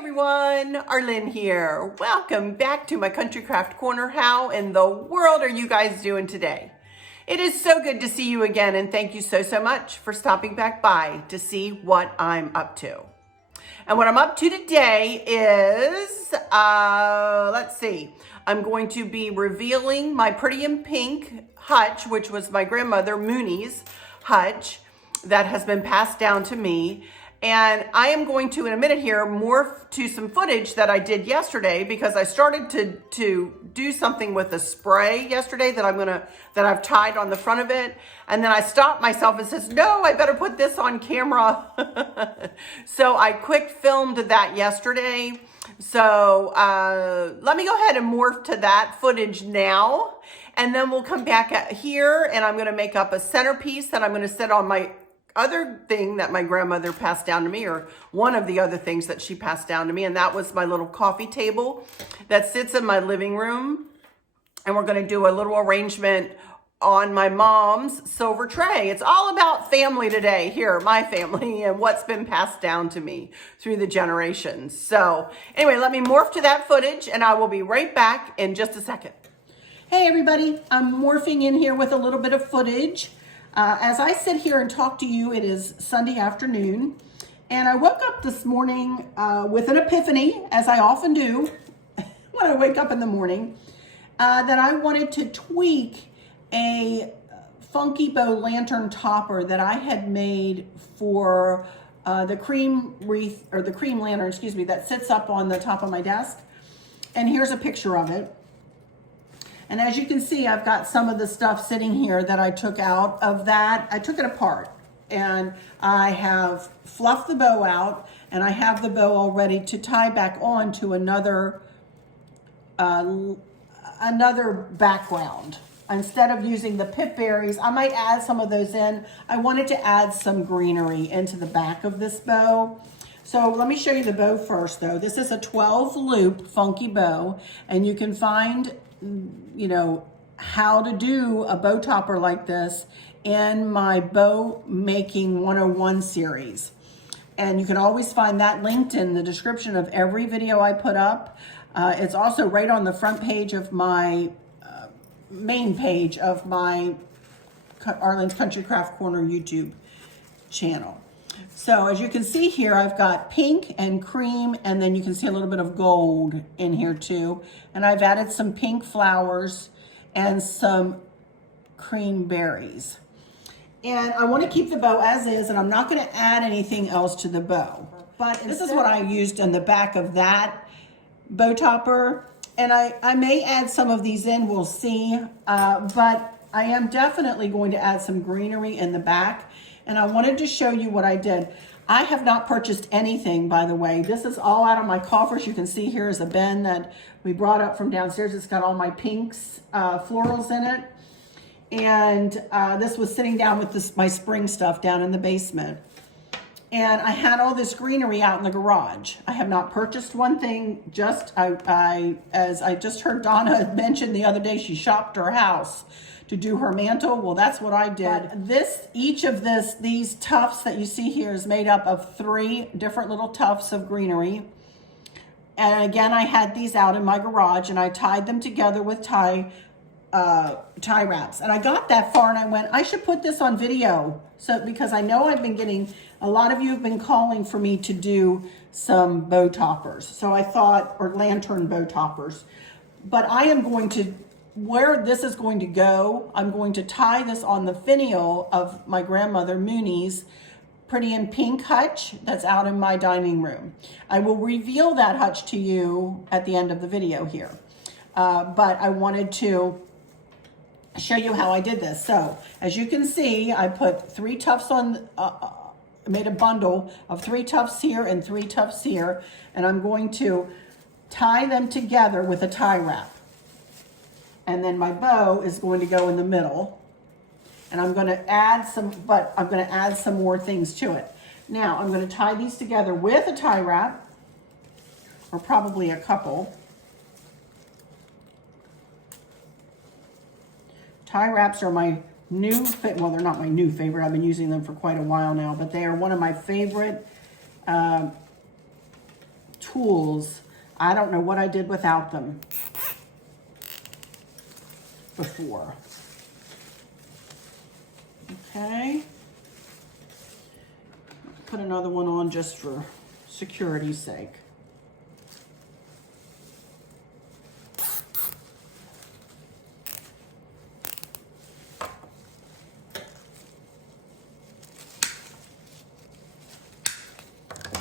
everyone, Arlene here. Welcome back to my Country Craft Corner. How in the world are you guys doing today? It is so good to see you again, and thank you so much for stopping back by to see what I'm up to. And what I'm up to today is, let's see, I'm going to be revealing my Pretty in Pink Hutch, which was my grandmother Mooney's Hutch that has been passed down to me. And I am going to, in a minute here, morph to some footage that I did yesterday because I started to do something with a spray yesterday that I've tied on the front of it. And then I stopped myself and says, no, I better put this on camera. So I quick filmed that yesterday. So let me go ahead and morph to that footage now. And then we'll come back here and I'm gonna make up a centerpiece that I'm gonna set on my other thing that my grandmother passed down to me, or one of the other things that she passed down to me, and that was my little coffee table that sits in my living room. And we're going to do a little arrangement on my mom's silver tray. It's all about family today here, my family, and what's been passed down to me through the generations. So anyway, let me morph to that footage and I will be right back in just a second. Hey everybody, I'm morphing in here with a little bit of footage. As I sit here and talk to you, it is Sunday afternoon, and I woke up this morning with an epiphany, as I often do when I wake up in the morning, that I wanted to tweak a funky bow lantern topper that I had made for the cream wreath, or the cream lantern, excuse me, that sits up on the top of my desk. And here's a picture of it. And as you can see, I've got some of the stuff sitting here that I took out of that. I took it apart and I have fluffed the bow out, and I have the bow all ready to tie back on to another background. Instead of using the pip berries, I might add some of those in. I wanted to add some greenery into the back of this bow. So let me show you the bow first though. This is a 12 loop funky bow, and you can find how to do a bow topper like this in my bow making 101 series. And you can always find that linked in the description of every video I put up. It's also right on the front page of my main page of my Arlene's Country Craft Corner YouTube channel. So as you can see here, I've got pink and cream, and then you can see a little bit of gold in here too. And I've added some pink flowers and some cream berries. And I want to keep the bow as is, and I'm not going to add anything else to the bow. But this is what I used in the back of that bow topper. And I may add some of these in, we'll see. But I am definitely going to add some greenery in the back. And I wanted to show you what I did. I have not purchased anything, by the way. This is all out of my coffers. You can see here is a bin that we brought up from downstairs. It's got all my pinks, florals in it. And this was sitting down with my spring stuff down in the basement. And I had all this greenery out in the garage. I have not purchased one thing. Just as I just heard Donna mention the other day, she shopped her house to do her mantle. Well, that's what I did. Each of these tufts that you see here is made up of 3 different little tufts of greenery. And again, I had these out in my garage, and I tied them together with tie wraps. And I got that far and I went, I should put this on video. So, because I know I've been getting, a lot of you have been calling for me to do some bow toppers. So I thought, or lantern bow toppers. But I am going to, where this is going to go, I'm going to tie this on the finial of my grandmother Mooney's Pretty in Pink Hutch that's out in my dining room. I will reveal that hutch to you at the end of the video here. But I wanted to show you how I did this. So as you can see, I put 3 tufts on, made a bundle of 3 tufts here and 3 tufts here. And I'm going to tie them together with a tie wrap. And then my bow is going to go in the middle. And I'm going to add some more things to it. Now I'm going to tie these together with a tie wrap, or probably a couple. Tie wraps are my new, well, they're not my new favorite. I've been using them for quite a while now, but they are one of my favorite tools. I don't know what I did without them before. Okay. Put another one on just for security's sake.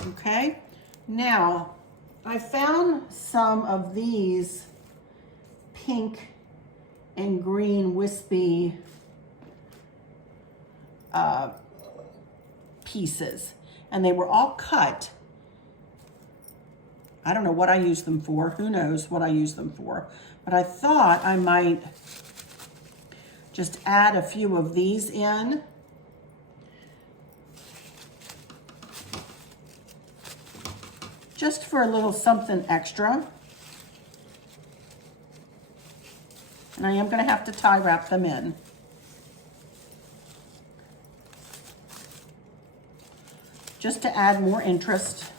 Okay, now I found some of these pink and green wispy pieces, and they were all cut. I don't know what I use them for. Who knows what I use them for? But I thought I might just add a few of these in. Just for a little something extra. And I am going to have to tie wrap them in. Just to add more interest.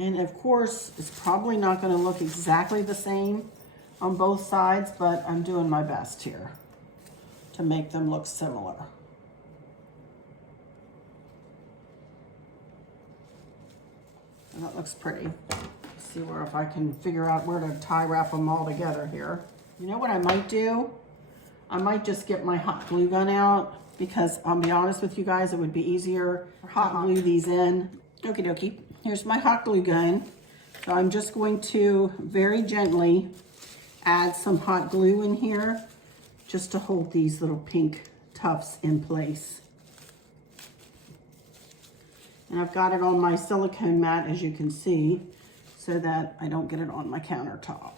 And of course, it's probably not going to look exactly the same on both sides, but I'm doing my best here to make them look similar. And that looks pretty. Let's see where if I can figure out where to tie wrap them all together here. You know what I might do? I might just get my hot glue gun out, because I'll be honest with you guys, it would be easier to hot glue these in. Okie dokie. Here's my hot glue gun. So I'm just going to very gently add some hot glue in here just to hold these little pink tufts in place. And I've got it on my silicone mat, as you can see, so that I don't get it on my countertop.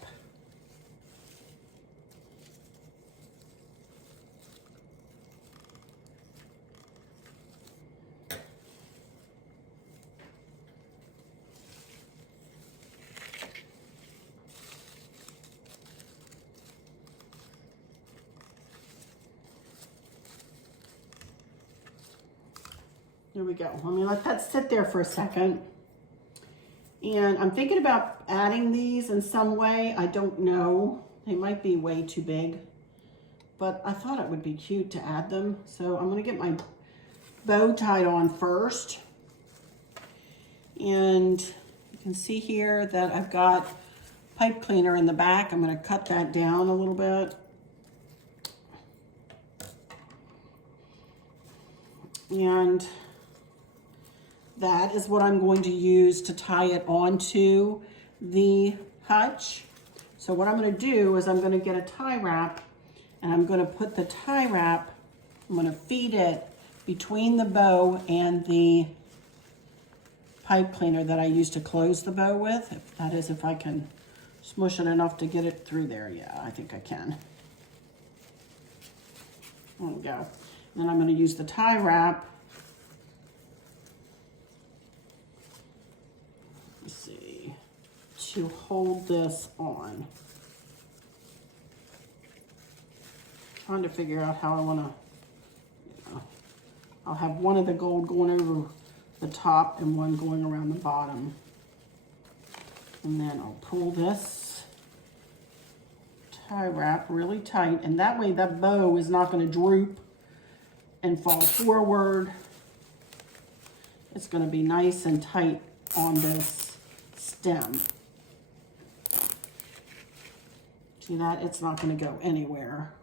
There we go. Let me let that sit there for a second. And I'm thinking about adding these in some way. I don't know. They might be way too big, but I thought it would be cute to add them. So I'm going to get my bow tied on first. And you can see here that I've got pipe cleaner in the back. I'm going to cut that down a little bit. And that is what I'm going to use to tie it onto the hutch. So what I'm going to do is I'm going to get a tie wrap, and I'm going to put the tie wrap, I'm going to feed it between the bow and the pipe cleaner that I use to close the bow with. That is, if I can smush it enough to get it through there. Yeah, I think I can. There we go. And then I'm going to use the tie wrap. Let's see, to hold this on. Trying to figure out how I want to, I'll have one of the gold going over the top and one going around the bottom. And then I'll pull this tie wrap really tight, and that way that bow is not going to droop and fall forward. It's going to be nice and tight on this stem. See that? It's not going to go anywhere.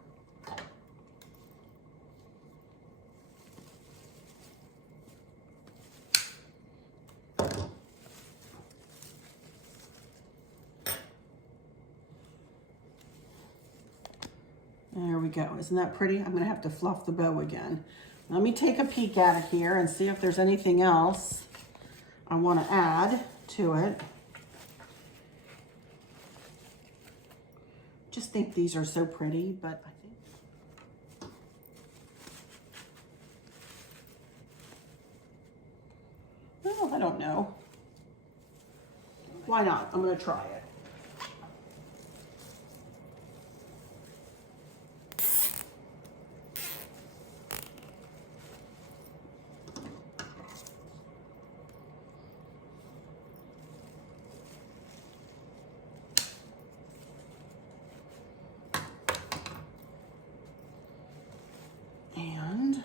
There we go. Isn't that pretty? I'm going to have to fluff the bow again. Let me take a peek at it here and see if there's anything else I want to add to it. Just think these are so pretty, but I think Well, I don't know. Why not? I'm going to try it. And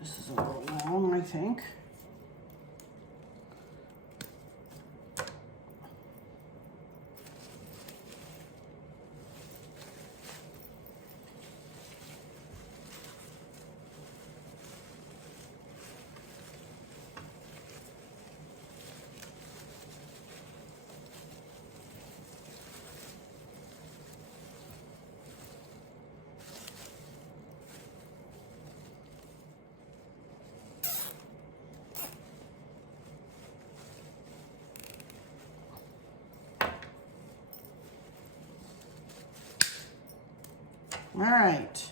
this is a little long, I think. All right.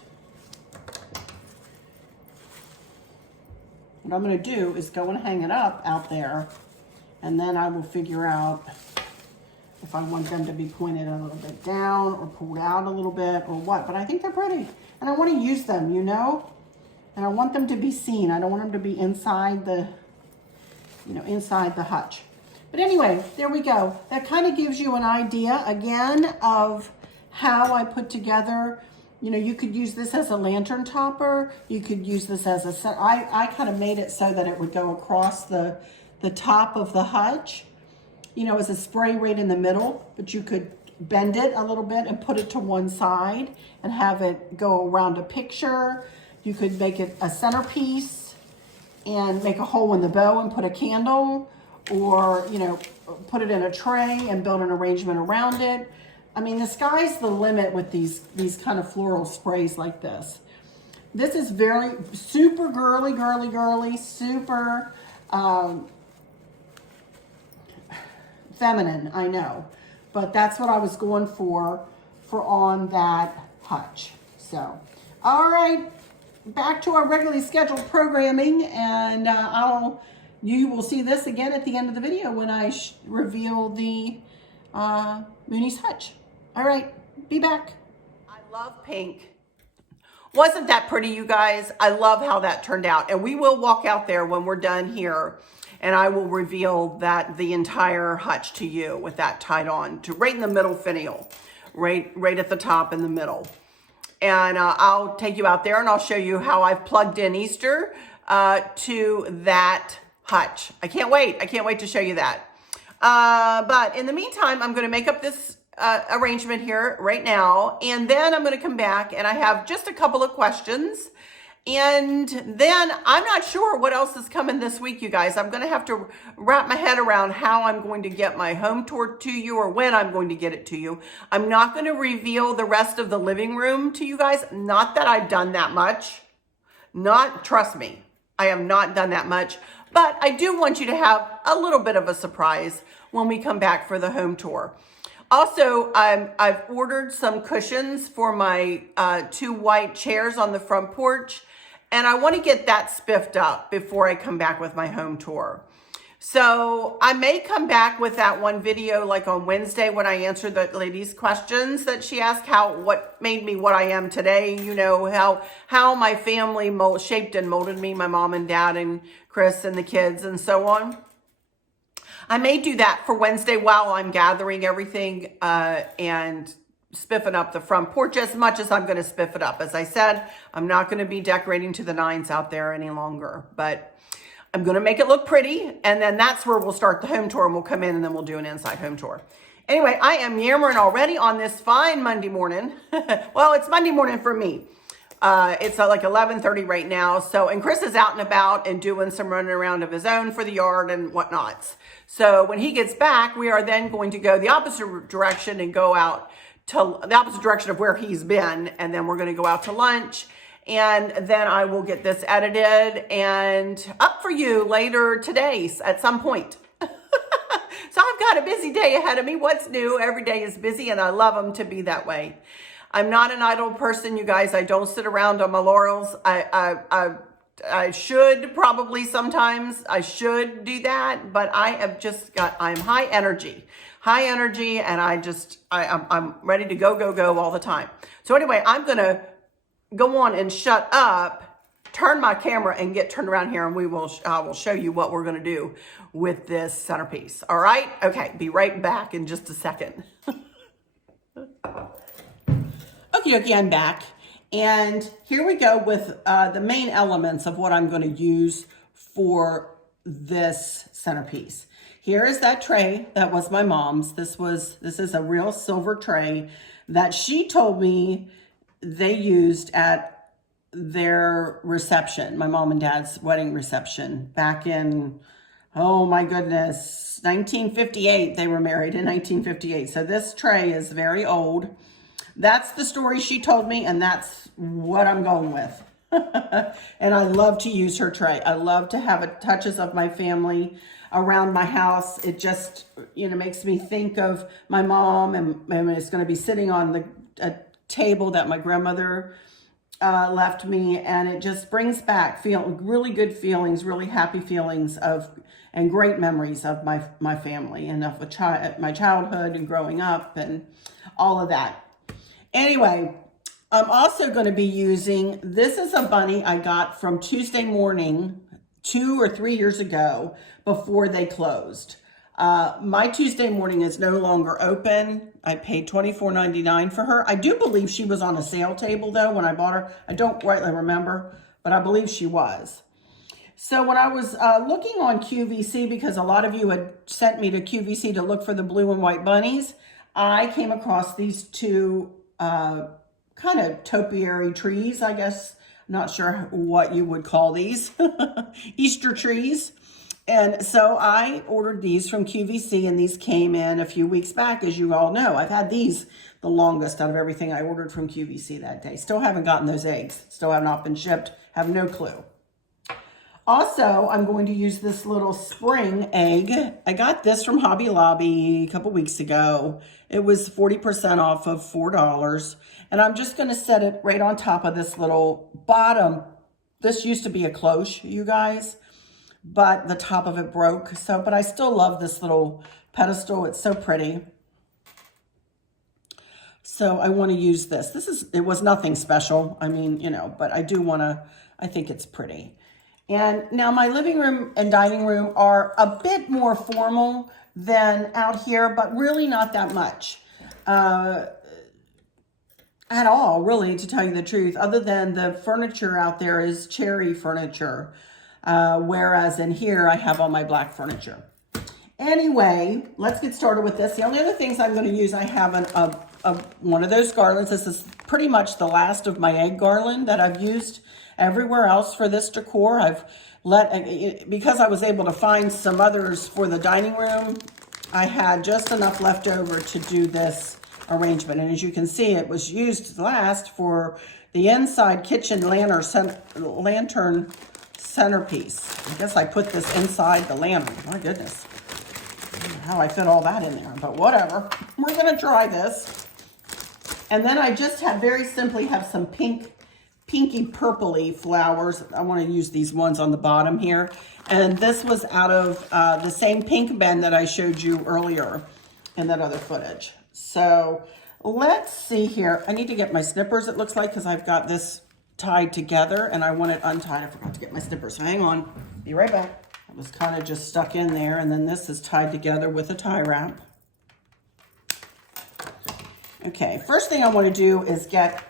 What I'm going to do is go and hang it up out there, and then I will figure out if I want them to be pointed a little bit down or pulled out a little bit or what. But I think they're pretty, and I want to use them, you know, and I want them to be seen. I don't want them to be inside the, you know, inside the hutch. But anyway, there we go. That kind of gives you an idea, again, of how I put together. You know, you could use this as a lantern topper. You could use this as a, I kind of made it so that it would go across the top of the hutch, you know, as a spray right in the middle, but you could bend it a little bit and put it to one side and have it go around a picture. You could make it a centerpiece and make a hole in the bow and put a candle, or, you know, put it in a tray and build an arrangement around it. I mean, the sky's the limit with these kind of floral sprays like this. This is very super girly, super feminine, I know. But that's what I was going for on that hutch. So, all right, back to our regularly scheduled programming, and you will see this again at the end of the video when I reveal the Mooney's hutch. All right, be back. I love pink. Wasn't that pretty, you guys? I love how that turned out. And we will walk out there when we're done here, and I will reveal that the entire hutch to you with that tied on to right in the middle finial, right at the top in the middle. And I'll take you out there and I'll show you how I've plugged in Easter to that hutch. I can't wait. I can't wait to show you that. But in the meantime, I'm going to make up this arrangement here right now, and then I'm going to come back and I have just a couple of questions, and then I'm not sure what else is coming this week, you guys. I'm going to have to wrap my head around how I'm going to get my home tour to you, or when I'm going to get it to you. I'm not going to reveal the rest of the living room to you guys. Not that I've done that much. Trust me, I have not done that much, but I do want you to have a little bit of a surprise when we come back for the home tour. Also, I've ordered some cushions for my 2 white chairs on the front porch, and I want to get that spiffed up before I come back with my home tour. So I may come back with that one video like on Wednesday when I answer the lady's questions that she asked, what made me what I am today, you know, how my family shaped and molded me, my mom and dad and Chris and the kids and so on. I may do that for Wednesday while I'm gathering everything and spiffing up the front porch as much as I'm going to spiff it up. As I said, I'm not going to be decorating to the nines out there any longer, but I'm going to make it look pretty. And then that's where we'll start the home tour, and we'll come in and then we'll do an inside home tour. Anyway, I am yammering already on this fine Monday morning. Well, it's Monday morning for me. It's like 11:30 right now. So, and Chris is out and about and doing some running around of his own for the yard and whatnots. So when he gets back, we are then going to go the opposite direction and go out to the opposite direction of where he's been. And then we're going to go out to lunch, and then I will get this edited and up for you later today at some point. So I've got a busy day ahead of me. What's new? Every day is busy, and I love them to be that way. I'm not an idle person, you guys. I don't sit around on my laurels. I I should probably sometimes, I should do that, but I have just got, I'm high energy, and I'm ready to go all the time. So anyway, I'm going to go on and shut up, turn my camera and get turned around here, and I will show you what we're going to do with this centerpiece. All right. Okay. Be right back in just a second. Okay, I'm back. And here we go with the main elements of what I'm going to use for this centerpiece. Here is that tray that was my mom's. This is a real silver tray that she told me they used at their reception, my mom and dad's wedding reception back in, oh my goodness, 1958. They were married in 1958. So this tray is very old. That's the story she told me, and that's what I'm going with. And I love to use her tray. I love to have touches of my family around my house. It just, makes me think of my mom, and it's going to be sitting on a table that my grandmother left me, and it just brings back really good feelings, really happy feelings and great memories of my family and of my childhood and growing up and all of that. Anyway, I'm also going to be using, this is a bunny I got from Tuesday Morning 2 or 3 years ago before they closed. My Tuesday Morning is no longer open. I paid $24.99 for her. I do believe she was on a sale table though when I bought her. I don't quite remember, but I believe she was. So when I was looking on QVC, because a lot of you had sent me to QVC to look for the blue and white bunnies, I came across these two kind of topiary trees, I guess. I'm not sure what you would call these. Easter trees. And so I ordered these from QVC, and these came in a few weeks back. As you all know, I've had these the longest out of everything I ordered from QVC that day. Still haven't gotten those eggs. Still have not been shipped. Have no clue. Also, I'm going to use this little spring egg. I got this from Hobby Lobby a couple weeks ago. It was 40% off of $4. And I'm just going to set it right on top of this little bottom. This used to be a cloche, you guys, but the top of it broke. But I still love this little pedestal. It's so pretty. So I want to use this. It was nothing special. I mean, but I do want to, I think it's pretty. And now my living room and dining room are a bit more formal than out here, but really not that much at all, really, to tell you the truth, other than the furniture out there is cherry furniture, whereas in here I have all my black furniture. Anyway, let's get started with this. The only other things I'm going to use, I have one of those garlands. This is pretty much the last of my egg garland that I've used everywhere else for this decor. Because I was able to find some others for the dining room, I had just enough left over to do this arrangement. And as you can see, it was used last for the inside kitchen lantern centerpiece. I guess I put this inside the lantern. My goodness. I don't know how I fit all that in there, but whatever. We're going to try this. And then I just very simply have some pinky purpley flowers. I want to use these ones on the bottom here. And this was out of the same pink bend that I showed you earlier in that other footage. So let's see here. I need to get my snippers, it looks like, because I've got this tied together and I want it untied. I forgot to get my snippers. So hang on. Be right back. It was kind of just stuck in there, and then this is tied together with a tie wrap. Okay, first thing I want to do is get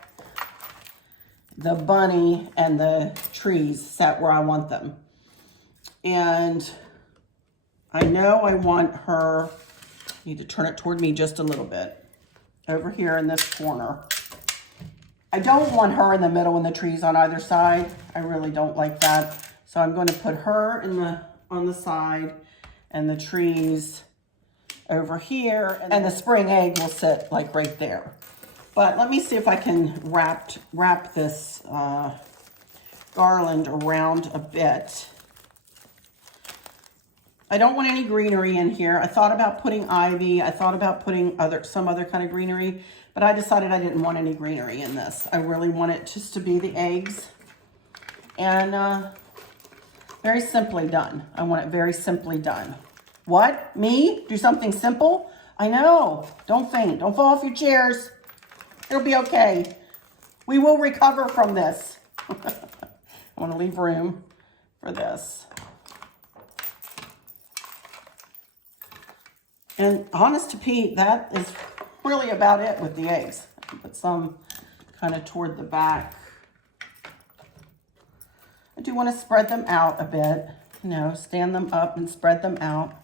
the bunny and the trees set where I want them. And I know I want her, need to turn it toward me just a little bit, over here in this corner. I don't want her in the middle and the trees on either side. I really don't like that. So I'm going to put her on the side and the trees over here, and the spring egg will sit like right there. But let me see if I can wrap this garland around a bit. I don't want any greenery in here. I thought about putting ivy. I thought about putting some other kind of greenery, but I decided I didn't want any greenery in this. I really want it just to be the eggs. And very simply done. I want it very simply done. What? Me? Do something simple? I know. Don't faint. Don't fall off your chairs. It'll be okay. We will recover from this. I want to leave room for this. And honest to Pete, that is really about it with the eggs. Put some kind of toward the back. I do want to spread them out a bit, you know, stand them up and spread them out.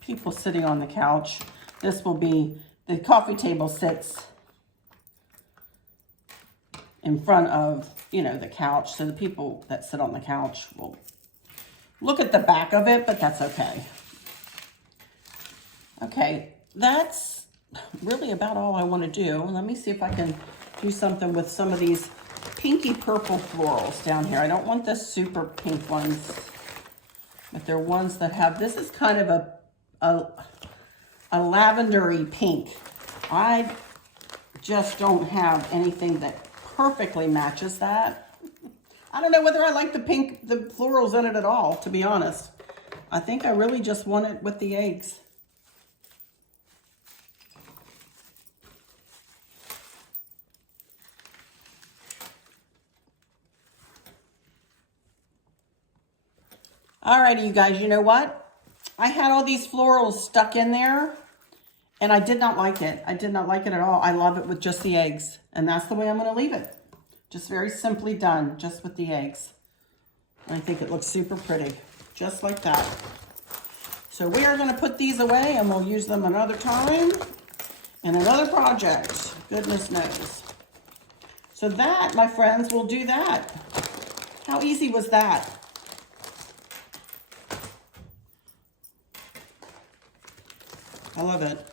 People sitting on the couch. This will be, the coffee table sits in front of, you know, the couch. So the people that sit on the couch will look at the back of it, but that's okay. Okay, that's really about all I want to do. Let me see if I can do something with some of these pinky purple florals down here. I don't want the super pink ones, but they're ones that have, this is kind of a lavendery pink. I just don't have anything that perfectly matches that. I don't know whether I like the pink, the florals in it at all, to be honest. I think I really just want it with the eggs. Alrighty, you guys, you know what? I had all these florals stuck in there and I did not like it. I did not like it at all. I love it with just the eggs, and that's the way I'm going to leave it. Just very simply done, just with the eggs. And I think it looks super pretty, just like that. So we are going to put these away and we'll use them another time in another project. Goodness knows. So that, my friends, will do that. How easy was that? I love it.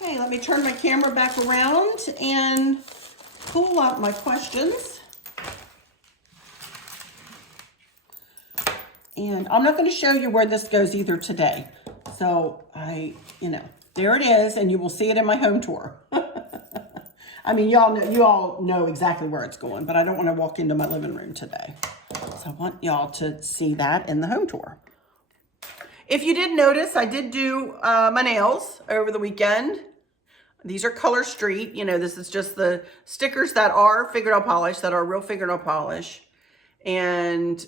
Okay, let me turn my camera back around and pull out my questions. And I'm not going to show you where this goes either today. So there it is, and you will see it in my home tour. I mean, you all know exactly where it's going, but I don't want to walk into my living room today. So I want y'all to see that in the home tour. If you did notice, I did do my nails over the weekend. These are Color Street. You know, this is just the stickers that are fingernail polish, that are real fingernail polish. And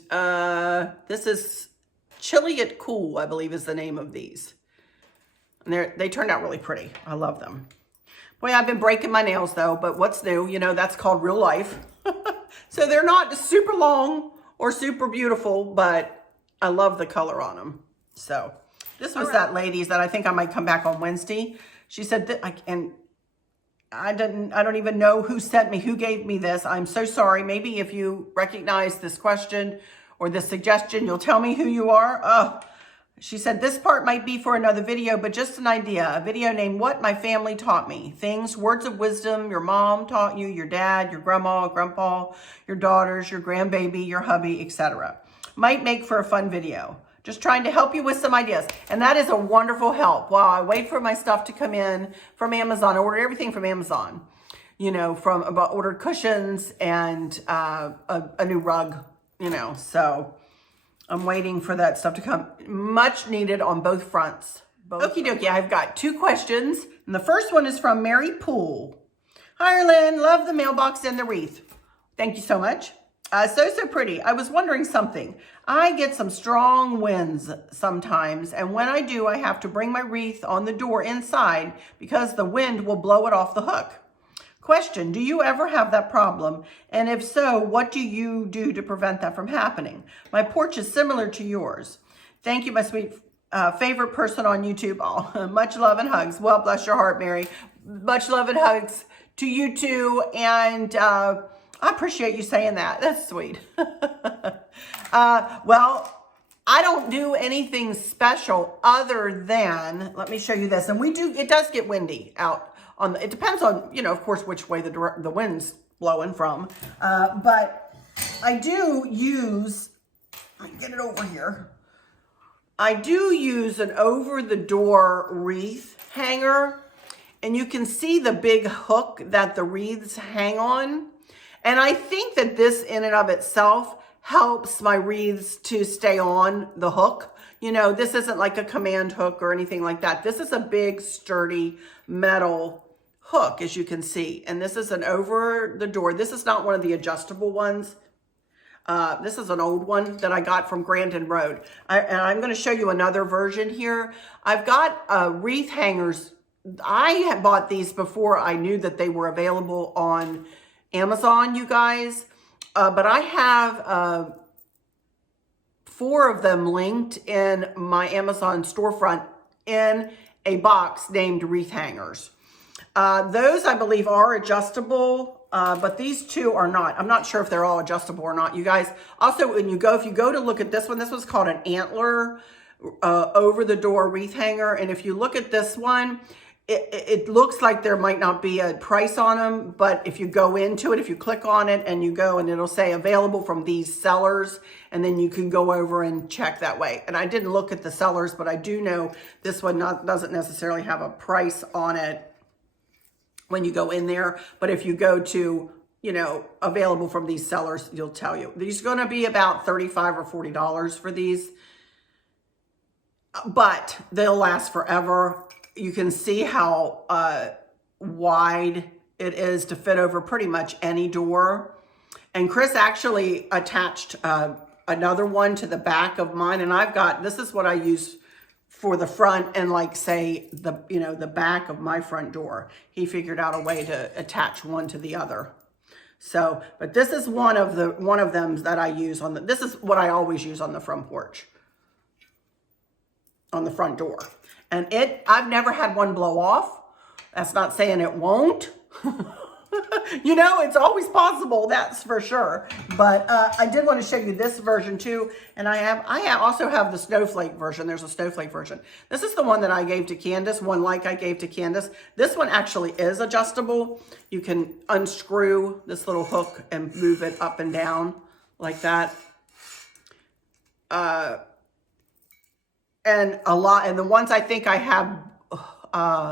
this is Chilly It Cool, I believe is the name of these. And they turned out really pretty. I love them. Boy, I've been breaking my nails though, but what's new? You know, that's called real life. So they're not super long or super beautiful, but I love the color on them. So this was that lady's that I think I might come back on Wednesday. She said that, and I don't even know who sent me, who gave me this. I'm so sorry. Maybe if you recognize this question or this suggestion, you'll tell me who you are. Oh, she said this part might be for another video, but just an idea. A video named What My Family Taught Me. Things, words of wisdom your mom taught you, your dad, your grandma, grandpa, your daughters, your grandbaby, your hubby, etc. Might make for a fun video. Just trying to help you with some ideas. And that is a wonderful help. While I wait for my stuff to come in from Amazon, I order everything from Amazon. You know, ordered cushions and a new rug, you know. So I'm waiting for that stuff to come. Much needed on both fronts. Okie dokie, I've got 2 questions. And the first one is from Mary Poole. Hi, Arlene, love the mailbox and the wreath. Thank you so much. So pretty. I was wondering something. I get some strong winds sometimes, and when I do, I have to bring my wreath on the door inside because the wind will blow it off the hook. Question, do you ever have that problem? And if so, what do you do to prevent that from happening? My porch is similar to yours. Thank you, my sweet favorite person on YouTube. Oh, much love and hugs. Well, bless your heart, Mary. Much love and hugs to you too, and I appreciate you saying that. That's sweet. Well, I don't do anything special other than, let me show you this. And it does get windy out it depends on, you know, of course, which way the wind's blowing from. But I do use, I can get it over here. I do use an over-the-door wreath hanger, and you can see the big hook that the wreaths hang on. And I think that this in and of itself helps my wreaths to stay on the hook. You know, this isn't like a command hook or anything like that. This is a big, sturdy metal hook, as you can see. And this is an over-the-door. This is not one of the adjustable ones. This is an old one that I got from Grandin Road. And I'm going to show you another version here. I've got wreath hangers. I had bought these before I knew that they were available on Amazon, you guys. But I have 4 of them linked in my Amazon storefront in a box named wreath hangers. Those, I believe, are adjustable. But these 2 are not. I'm not sure if they're all adjustable or not. You guys, also, if you go to look at this one, this was called an antler over-the-door wreath hanger. And if you look at this one, it looks like there might not be a price on them. But if you go into it, if you click on it and you go, and it'll say available from these sellers, and then you can go over and check that way. And I didn't look at the sellers, but I do know this one doesn't necessarily have a price on it when you go in there. But if you go to, you know, available from these sellers, you'll tell you. These are going to be about $35 or $40 for these. But they'll last forever. You can see how wide it is to fit over pretty much any door. And Chris actually attached another one to the back of mine. And I've got, this is what I use for the front and, like, say the back of my front door. He figured out a way to attach one to the other. So, but this is one of them that I use on this is what I always use on the front porch, on the front door. And I've never had one blow off. That's not saying it won't. You know, it's always possible, that's for sure. But I did want to show you this version too. And I also have the snowflake version. There's a snowflake version. This is the one that I gave to Candace, I gave to Candace. This one actually is adjustable. You can unscrew this little hook and move it up and down like that. And the ones I think I have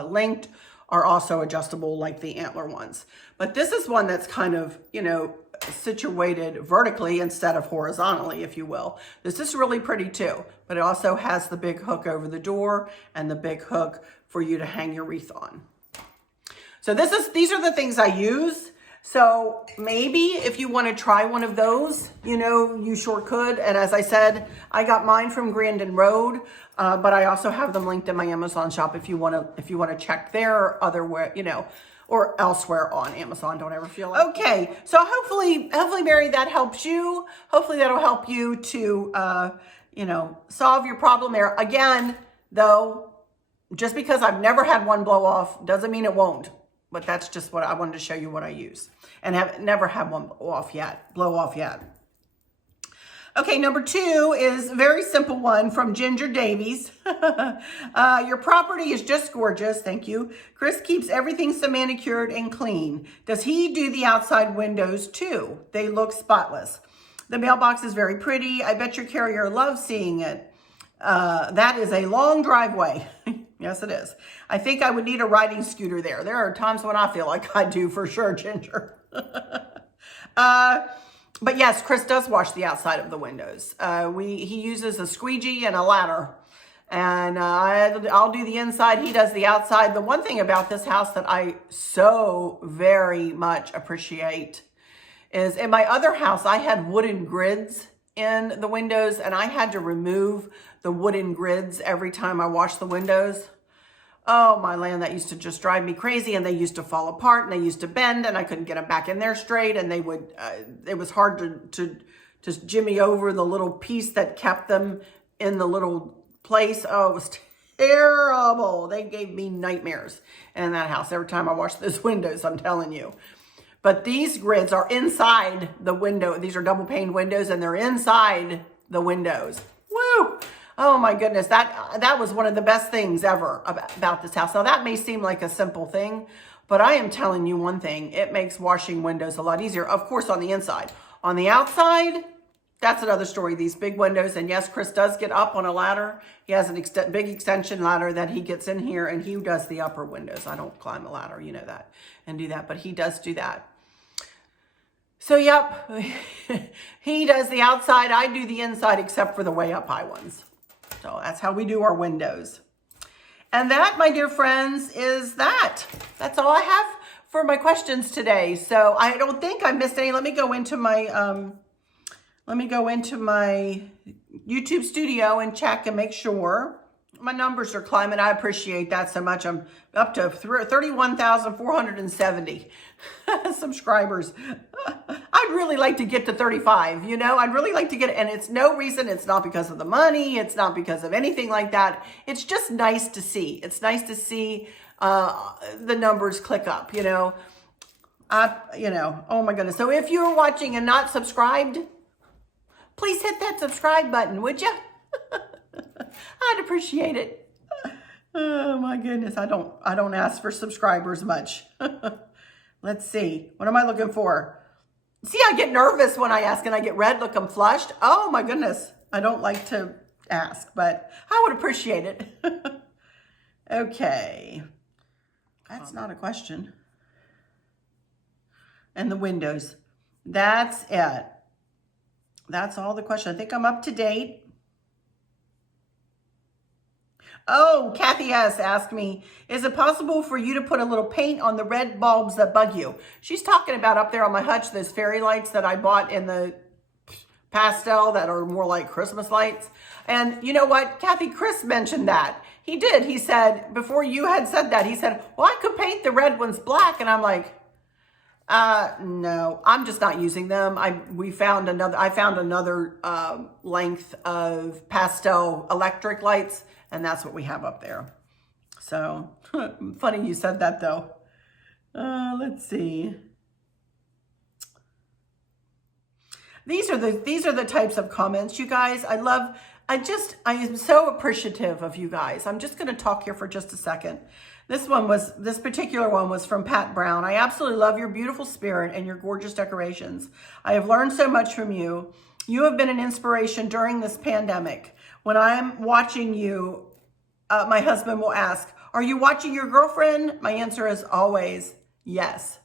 linked are also adjustable, like the antler ones. But this is one that's kind of, you know, situated vertically instead of horizontally, if you will. This is really pretty too, but it also has the big hook over the door and the big hook for you to hang your wreath on. So these are the things I use. So maybe if you want to try one of those, you know, you sure could. And as I said, I got mine from Grandin Road, but I also have them linked in my Amazon shop if you want to check there or otherwhere, you know, or elsewhere on Amazon. Don't ever feel like. Okay, so hopefully, Mary, that helps you. Hopefully that'll help you to, you know, solve your problem there. Again, though, just because I've never had one blow off doesn't mean it won't. But that's just what I wanted to show you what I use, and have never had one blow off yet. Okay, number 2 is a very simple one from Ginger Davies. Your property is just gorgeous. Thank you. Chris keeps everything so manicured and clean. Does he do the outside windows too? They look spotless. The mailbox is very pretty. I bet your carrier loves seeing it. That is a long driveway. Yes, it is. I think I would need a riding scooter there. There are times when I feel like I do, for sure, Ginger. But yes, Chris does wash the outside of the windows. He uses a squeegee and a ladder. And I'll do the inside. He does the outside. The one thing about this house that I so very much appreciate is in my other house, I had wooden grids in the windows, and I had to remove the wooden grids every time I washed the windows. Oh, my land, that used to just drive me crazy, and they used to fall apart, and they used to bend, and I couldn't get them back in there straight, and they would, it was hard to just jimmy over the little piece that kept them in the little place. Oh, it was terrible. They gave me nightmares in that house every time I washed those windows, I'm telling you. But these grids are inside the window. These are double pane windows, and they're inside the windows. Woo! Oh my goodness, that was one of the best things ever about this house. Now that may seem like a simple thing, But I am telling you one thing, it makes washing windows a lot easier. Of course, on the inside. On the outside, that's another story. These big windows, and yes, Chris does get up on a ladder. He has a big extension ladder that he gets in here, and he does the upper windows. I don't climb a ladder, you know that, and do that, but he does do that. So, yep, he does the outside. I do the inside, except for the way up high ones. So that's how we do our windows. And that, my dear friends, is that. That's all I have for my questions today. So I don't think I missed any. Let me go into my YouTube studio and check and make sure. My numbers are climbing. I appreciate that so much. I'm up to 31,470 subscribers. I'd really like to get to 35, you know, I'd really like to get it. And it's no reason. It's not because of the money. It's not because of anything like that. It's just nice to see. It's nice to see the numbers click up, you know. Oh my goodness. So if you're watching and not subscribed, please hit that subscribe button, would you? I'd appreciate it. Oh my goodness. I don't ask for subscribers much. Let's see. What am I looking for? See, I get nervous when I ask and I get red. Look, I'm flushed. Oh my goodness. I don't like to ask, but I would appreciate it. Okay. That's not a question. And the windows. That's it. That's all the question. I think I'm up to date. Oh, Kathy S. asked me, is it possible for you to put a little paint on the red bulbs that bug you? She's talking about up there on my hutch, those fairy lights that I bought in the pastel that are more like Christmas lights. And you know what? Kathy, Chris mentioned that. He did. He said, before you had said that, he said, well, I could paint the red ones black. And I'm like, no, I'm just not using them. I found another length of pastel electric lights, and that's what we have up there. So funny you said that though. Let's see. These are the types of comments, you guys. I am so appreciative of you guys. I'm just going to talk here for just a second. This particular one was from Pat Brown. I absolutely love your beautiful spirit and your gorgeous decorations. I have learned so much from you. You have been an inspiration during this pandemic. When I'm watching you, my husband will ask, are you watching your girlfriend? My answer is always yes.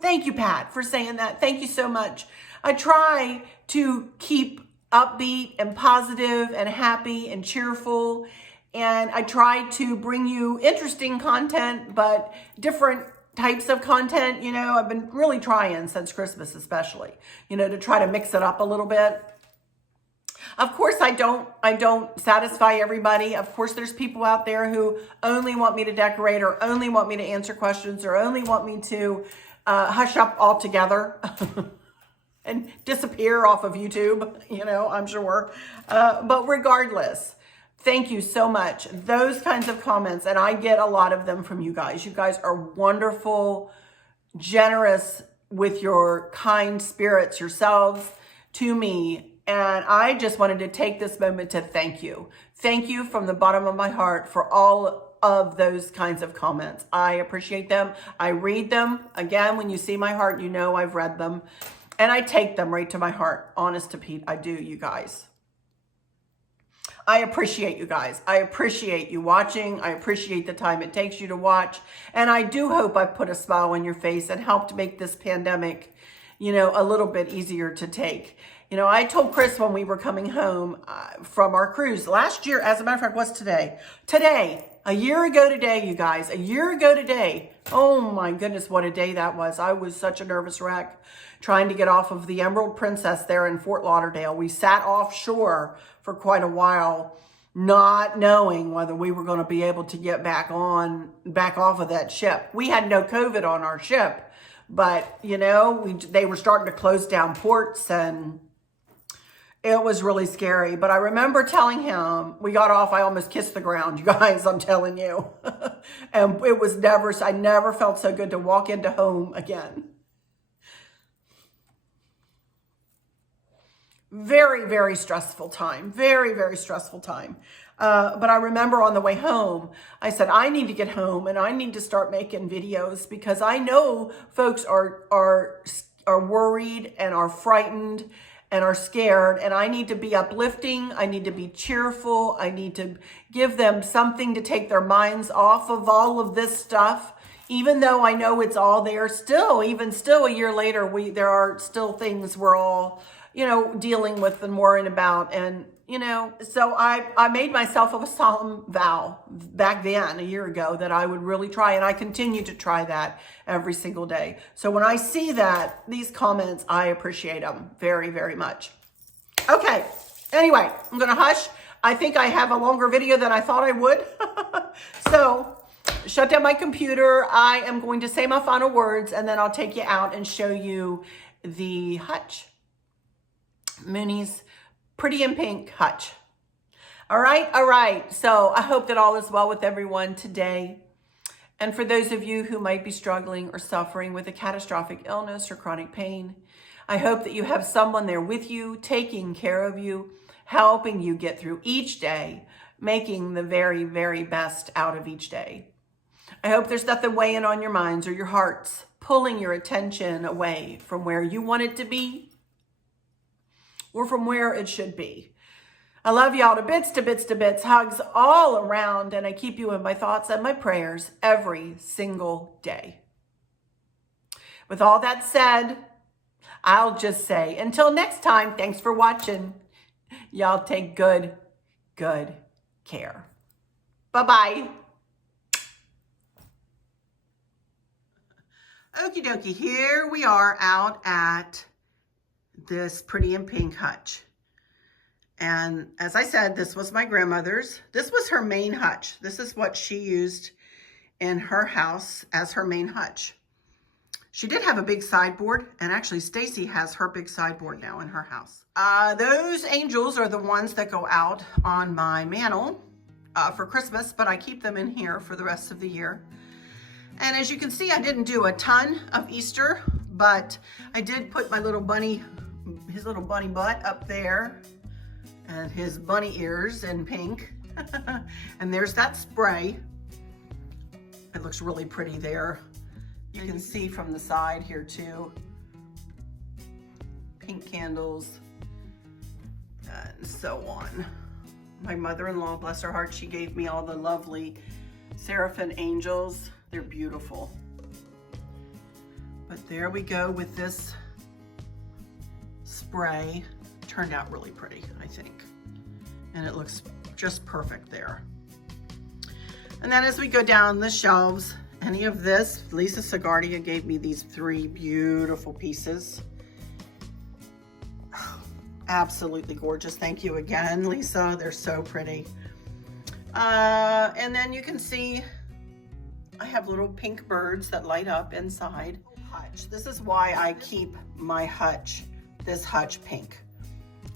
Thank you, Pat, for saying that. Thank you so much. I try to keep upbeat and positive and happy and cheerful. And I try to bring you interesting content, but different types of content. You know, I've been really trying since Christmas, especially, you know, to try to mix it up a little bit. Of course, I don't satisfy everybody. Of course, there's people out there who only want me to decorate or only want me to answer questions or only want me to hush up altogether. And disappear off of YouTube, you know, I'm sure. But regardless, thank you so much. Those kinds of comments, and I get a lot of them from you guys. You guys are wonderful, generous with your kind spirits yourselves to me. And I just wanted to take this moment to thank you. Thank you from the bottom of my heart for all of those kinds of comments. I appreciate them. I read them. Again, when you see my heart, you know I've read them. And I take them right to my heart. Honest to Pete, I do, you guys. I appreciate you guys. I appreciate you watching. I appreciate the time it takes you to watch. And I do hope I put a smile on your face and helped make this pandemic, you know, a little bit easier to take. You know, I told Chris when we were coming home from our cruise last year, as a matter of fact, what's today? Today, a year ago today, you guys, a year ago today. Oh my goodness, what a day that was. I was such a nervous wreck trying to get off of the Emerald Princess there in Fort Lauderdale. We sat offshore for quite a while, not knowing whether we were going to be able to get back off of that ship. We had no COVID on our ship, but you know, they were starting to close down ports and it was really scary. But I remember telling him, we got off, I almost kissed the ground, you guys, I'm telling you. And it was I never felt so good to walk into home again. Very, very stressful time. Very, very stressful time. But I remember on the way home, I said, I need to get home and I need to start making videos because I know folks are worried and are frightened and are scared, and I need to be uplifting. I need to be cheerful. I need to give them something to take their minds off of all of this stuff. Even though I know it's all there still, even still a year later, there are still things we're all, dealing with and worrying about. And, so I made myself a solemn vow back then, a year ago, that I would really try, and I continue to try that every single day. So when I see these comments, I appreciate them very, very much. Okay, anyway, I'm gonna hush. I think I have a longer video than I thought I would. So, shut down my computer. I am going to say my final words, and then I'll take you out and show you the Hutch. Mooney's Pretty in Pink Hutch. All right. So I hope that all is well with everyone today. And for those of you who might be struggling or suffering with a catastrophic illness or chronic pain, I hope that you have someone there with you, taking care of you, helping you get through each day, making the very, very best out of each day. I hope there's nothing weighing on your minds or your hearts, pulling your attention away from where you want it to be or from where it should be. I love y'all to bits, hugs all around, and I keep you in my thoughts and my prayers every single day. With all that said, I'll just say, until next time, thanks for watching. Y'all take good care. Bye-bye. Okie dokie, here we are out at this Pretty in Pink Hutch. And as I said, this was my grandmother's. This was her main hutch. This is what she used in her house as her main hutch. She did have a big sideboard, and actually Stacy has her big sideboard now in her house. Those angels are the ones that go out on my mantle for Christmas, but I keep them in here for the rest of the year. And as you can see, I didn't do a ton of Easter, but I did put my little bunny, his little bunny butt up there, and his bunny ears in pink. And there's that spray. It looks really pretty there. You can see from the side here too. Pink candles and so on. My mother-in-law, bless her heart, she gave me all the lovely seraphim angels. They're beautiful. But there we go with this spray. Turned out really pretty, I think. And it looks just perfect there. And then as we go down the shelves, any of this, Lisa Sigardia gave me these 3 beautiful pieces. Oh, absolutely gorgeous. Thank you again, Lisa. They're so pretty. And then you can see I have little pink birds that light up inside. Hutch. This is why I keep my hutch, this hutch pink,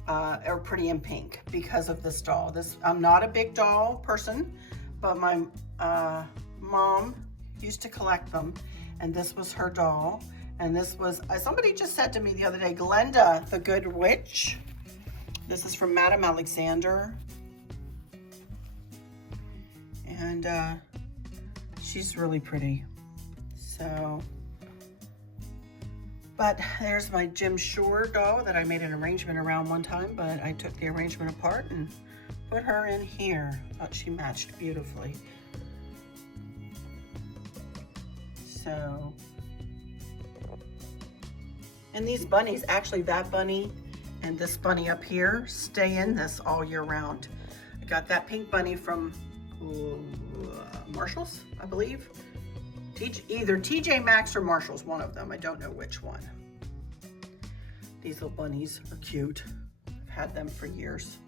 or Pretty in Pink, because of this doll. I'm not a big doll person, but my mom used to collect them, and this was her doll. And this was, somebody just said to me the other day, Glenda the Good Witch. This is from Madame Alexander. And she's really pretty. So, but there's my Jim Shore doll that I made an arrangement around one time, but I took the arrangement apart and put her in here. Thought she matched beautifully. So, and these bunnies, actually that bunny and this bunny up here stay in this all year round. I got that pink bunny from Marshall's, I believe. Either TJ Maxx or Marshall's, one of them. I don't know which one. These little bunnies are cute. I've had them for years.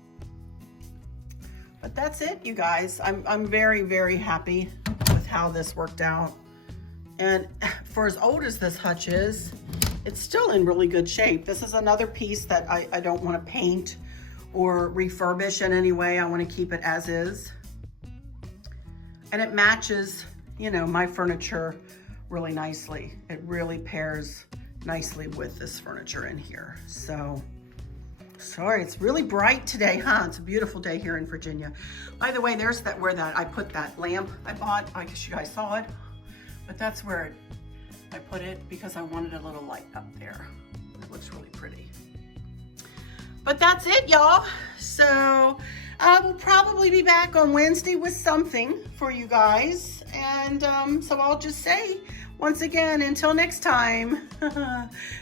But that's it, you guys. I'm very, very happy with how this worked out. And for as old as this hutch is, it's still in really good shape. This is another piece that I don't want to paint or refurbish in any way. I want to keep it as is. And it matches, you know, my furniture really nicely. It really pairs nicely with this furniture in here. So Sorry, it's really bright today, huh? It's a beautiful day here in Virginia. By the way, there's where I put that lamp I bought. I guess you guys saw it, but that's where I put it because I wanted a little light up there. It looks really pretty. But that's it, y'all. So I will probably be back on Wednesday with something for you guys. And so I'll just say, once again, until next time,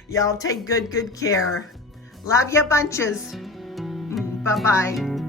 y'all take good care. Love ya bunches. Bye-bye.